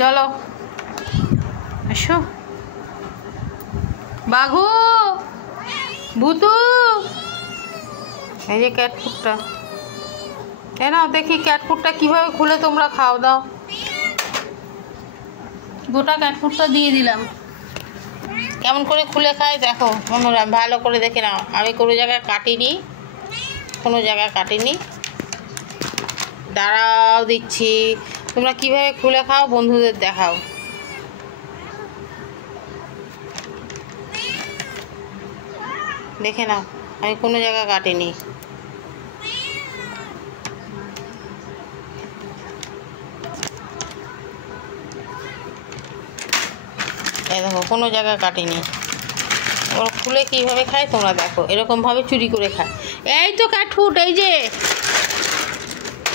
চলো এসো। বাঘু, ভূতু, এই যে ক্যাট ফুডটা, এ নাও দেখি ক্যাট ফুডটা কীভাবে খুলে তোমরা খাও। দাও, গোটা ক্যাট ফুডটা দিয়ে দিলাম। কেমন করে খুলে খাই দেখো বন্ধুরা, ভালো করে দেখে নাও। আমি কোনো জায়গায় কাটিনি, কোনো জায়গায় কাটিনি। দাঁড়াও দিচ্ছি, তোমরা কিভাবে খুলে খাও বন্ধুদের দেখাও। দেখে নাও, আমি কোনো জায়গায় কাটিনি। এই দেখো, কোনো জায়গায় কাটিনি। ওরা খুলে কীভাবে খায় তোমরা দেখো, এরকমভাবে চুরি করে খায়। এই তো ক্যাট ফুড, এই যে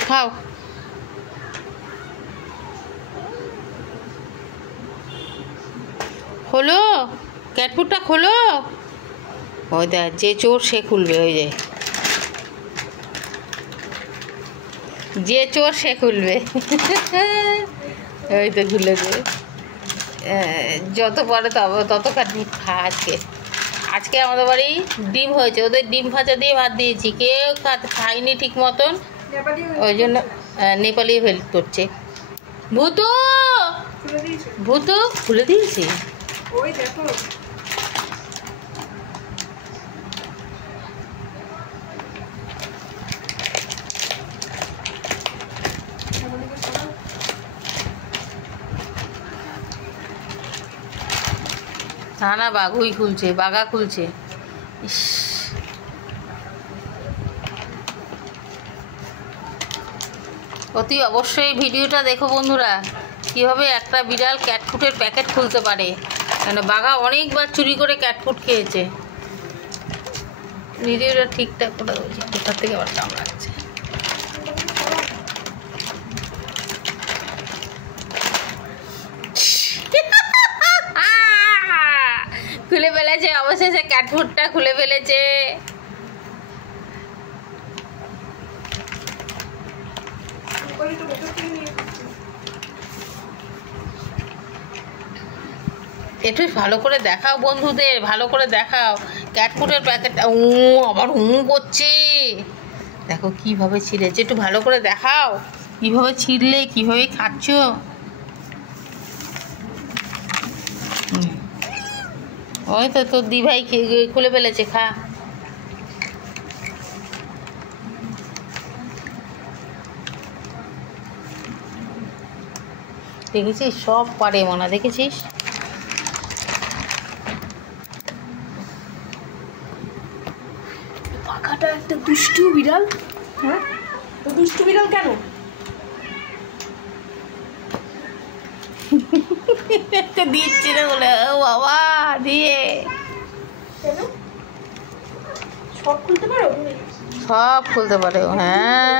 খাও। খোলো ক্যাট ফুডটা, খোলো। ওই দেখ, যে চোর সে খুলবে। ওই যে চোর সে খুলবে। ওই তো খুলে দেবে। যত পারে তত ক্যাট ফুড খা। আজকে আমাদের বাড়ি ডিম হয়েছে, ওদের ডিম ভাজা দিয়ে ভাত দিয়েছি। কেউ খায়নি ঠিক মতন, ওই জন্য নেপালি হেল্প করছে। ভূতু, ভূতু খুলে দিয়েছি। ওই দেখো, না না, বাঘুই খুলছে, বাঘা খুলছে। ইস, অতি অবশ্যই ভিডিওটা দেখো বন্ধুরা, কীভাবে একটা বিড়াল ক্যাটফুডের প্যাকেট খুলতে পারে। মানে বাঘা অনেকবার চুরি করে ক্যাটফুড খেয়েছে। ভিডিওটা ঠিকঠাক করে হয়েছে, কোথার থেকে আবার কামড়াচ্ছে। খুলে ফেলেছে, অবশেষে ক্যাটফুডটা খুলে ফেলেছে। একটু ভালো করে দেখাও বন্ধুদের, ভালো করে দেখাও ক্যাটফুডের প্যাকেটটা। আবার করছে, দেখো কিভাবে ছিঁড়েছে। একটু ভালো করে দেখাও কিভাবে ছিঁড়লে, কিভাবে খাচ্ছ। ওই তো তোর দিভাই খুলে ফেলেছে, খা। দেখেছিস, সব পারে মনা, দেখেছিস। পাখাটা একটা দুষ্টু বিড়াল। হ্যাঁ, তো দুষ্টু বিড়াল কেন? দিচ্ছি না বলে, ও বাবা দিয়ে। সব খুলতে পারো? সব খুলতে পারে, হ্যাঁ।